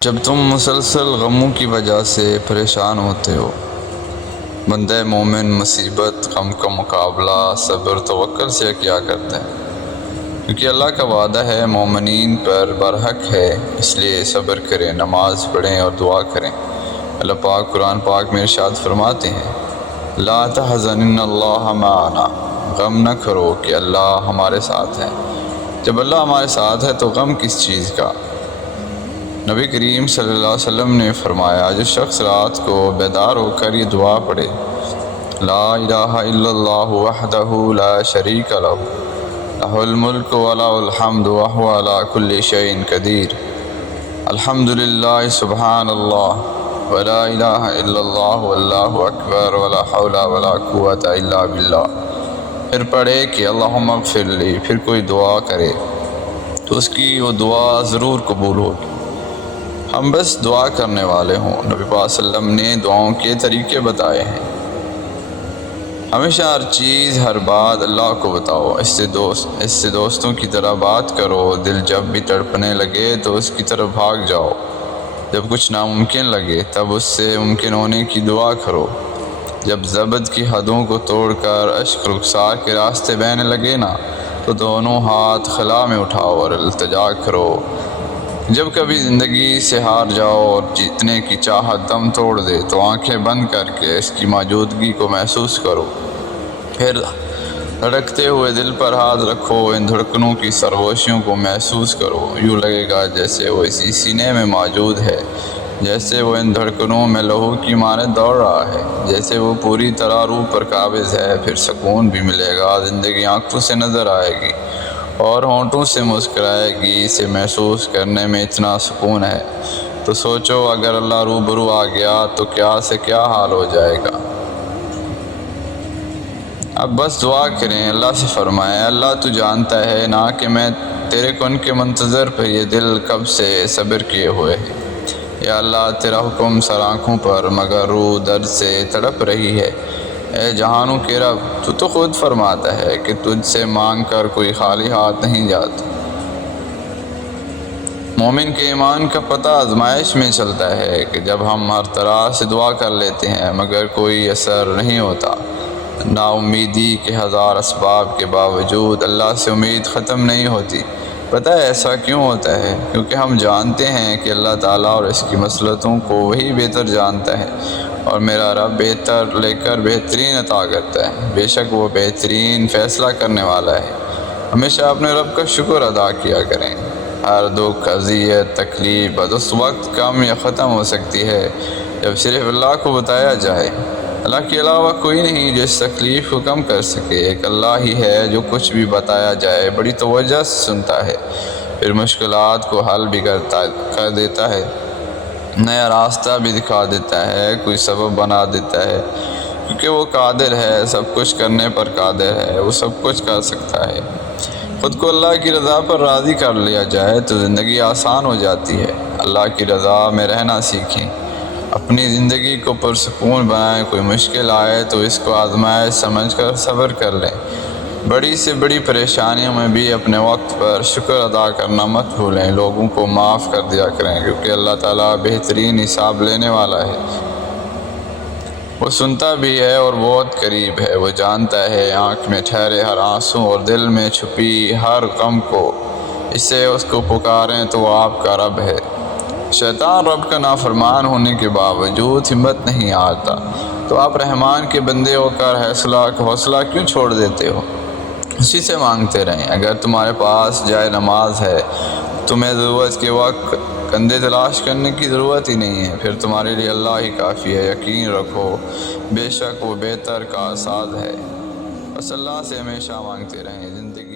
جب تم مسلسل غموں کی وجہ سے پریشان ہوتے ہو، بندہ مومن مصیبت غم کا مقابلہ صبر توکل سے کیا کرتا ہے، کیونکہ اللہ کا وعدہ ہے مومنین پر برحق ہے، اس لیے صبر کریں، نماز پڑھیں اور دعا کریں۔ اللہ پاک قرآن پاک میں ارشاد فرماتے ہیں، لا تحزن ان اللہ معنا، غم نہ کرو کہ اللہ ہمارے ساتھ ہے۔ جب اللہ ہمارے ساتھ ہے تو غم کس چیز کا؟ نبی کریم صلی اللہ علیہ وسلم نے فرمایا، جو شخص رات کو بیدار ہو کر یہ دعا پڑھے، لا الہ الا اللہ وحدہ لا شریک لہ، لہ الملک ولہ الحمد وہو علی کل شیء قدیر، الحمدللہ سبحان اللہ ولا الہ الا اللہ واللہ اکبر ولا حول ولا قوۃ الا باللہ۔ پھر پڑھے کہ اللہم اغفر لی، پھر کوئی دعا کرے تو اس کی وہ دعا ضرور قبول ہوگی۔ ہم بس دعا کرنے والے ہوں۔ نبی پاک صلی اللہ علیہ وسلم نے دعاؤں کے طریقے بتائے ہیں۔ ہمیشہ ہر چیز ہر بات اللہ کو بتاؤ، اس سے دوستوں کی طرح بات کرو۔ دل جب بھی تڑپنے لگے تو اس کی طرف بھاگ جاؤ۔ جب کچھ ناممکن لگے تب اس سے ممکن ہونے کی دعا کرو۔ جب زبد کی حدوں کو توڑ کر اشک رخسار کے راستے بہنے لگے نا، تو دونوں ہاتھ خلا میں اٹھاؤ اور التجا کرو۔ جب کبھی زندگی سے ہار جاؤ اور جیتنے کی چاہت دم توڑ دے تو آنکھیں بند کر کے اس کی موجودگی کو محسوس کرو۔ پھر دھڑکتے ہوئے دل پر ہاتھ رکھو، ان دھڑکنوں کی سرگوشیوں کو محسوس کرو۔ یوں لگے گا جیسے وہ اسی سینے میں موجود ہے، جیسے وہ ان دھڑکنوں میں لہو کی مانند دوڑ رہا ہے، جیسے وہ پوری طرح روح پر قابض ہے۔ پھر سکون بھی ملے گا، زندگی آنکھوں سے نظر آئے گی اور ہونٹوں سے مسکرائے گی۔ اسے محسوس کرنے میں اتنا سکون ہے تو سوچو اگر اللہ روبرو آ گیا تو کیا سے کیا حال ہو جائے گا۔ اب بس دعا کریں، اللہ سے فرمائیں، اللہ تو جانتا ہے نا کہ میں تیرے کن کے منتظر پر یہ دل کب سے صبر کیے ہوئے ہے۔ یا اللہ تیرا حکم سر آنکھوں پر، مگر روح درد سے تڑپ رہی ہے۔ اے جہانوں کے رب، تو خود فرماتا ہے کہ تجھ سے مانگ کر کوئی خالی ہاتھ نہیں جاتا۔ مومن کے ایمان کا پتہ آزمائش میں چلتا ہے کہ جب ہم ہر طرح سے دعا کر لیتے ہیں مگر کوئی اثر نہیں ہوتا۔ نا امیدی کے ہزار اسباب کے باوجود اللہ سے امید ختم نہیں ہوتی۔ پتہ ہے ایسا کیوں ہوتا ہے؟ کیونکہ ہم جانتے ہیں کہ اللہ تعالیٰ اور اس کی مصلحتوں کو وہی بہتر جانتا ہے، اور میرا رب بہتر لے کر بہترین عطا کرتا ہے۔ بے شک وہ بہترین فیصلہ کرنے والا ہے۔ ہمیشہ اپنے رب کا شکر ادا کیا کریں۔ ہر دکھ، اذیت، تکلیف بس اس وقت کم یا ختم ہو سکتی ہے جب صرف اللہ کو بتایا جائے۔ اللہ کے علاوہ کوئی نہیں جو اس تکلیف کو کم کر سکے۔ ایک اللہ ہی ہے جو کچھ بھی بتایا جائے بڑی توجہ سے سنتا ہے، پھر مشکلات کو حل بھی کر دیتا ہے، نیا راستہ بھی دکھا دیتا ہے، کوئی سبب بنا دیتا ہے، کیونکہ وہ قادر ہے، سب کچھ کرنے پر قادر ہے، وہ سب کچھ کر سکتا ہے۔ خود کو اللہ کی رضا پر راضی کر لیا جائے تو زندگی آسان ہو جاتی ہے۔ اللہ کی رضا میں رہنا سیکھیں، اپنی زندگی کو پرسکون بنائیں۔ کوئی مشکل آئے تو اس کو آزمائش سمجھ کر صبر کر لیں۔ بڑی سے بڑی پریشانیوں میں بھی اپنے وقت پر شکر ادا کرنا مت بھولیں۔ لوگوں کو معاف کر دیا کریں، کیونکہ اللہ تعالیٰ بہترین حساب لینے والا ہے۔ وہ سنتا بھی ہے اور بہت قریب ہے۔ وہ جانتا ہے آنکھ میں ٹھہرے ہر آنسو اور دل میں چھپی ہر غم کو۔ اس سے اس کو پکاریں تو وہ آپ کا رب ہے۔ شیطان رب کا نافرمان ہونے کے باوجود ہمت نہیں ہارتا، تو آپ رحمان کے بندے ہو کر حوصلہ کیوں چھوڑ دیتے ہو؟ اسی سے مانگتے رہیں۔ اگر تمہارے پاس جائے نماز ہے، تمہیں ضرورت کے وقت کندھے تلاش کرنے کی ضرورت ہی نہیں ہے، پھر تمہارے لیے اللہ ہی کافی ہے۔ یقین رکھو بے شک وہ بہتر کا ساز ہے۔ بس اللہ سے ہمیشہ مانگتے رہیں۔ زندگی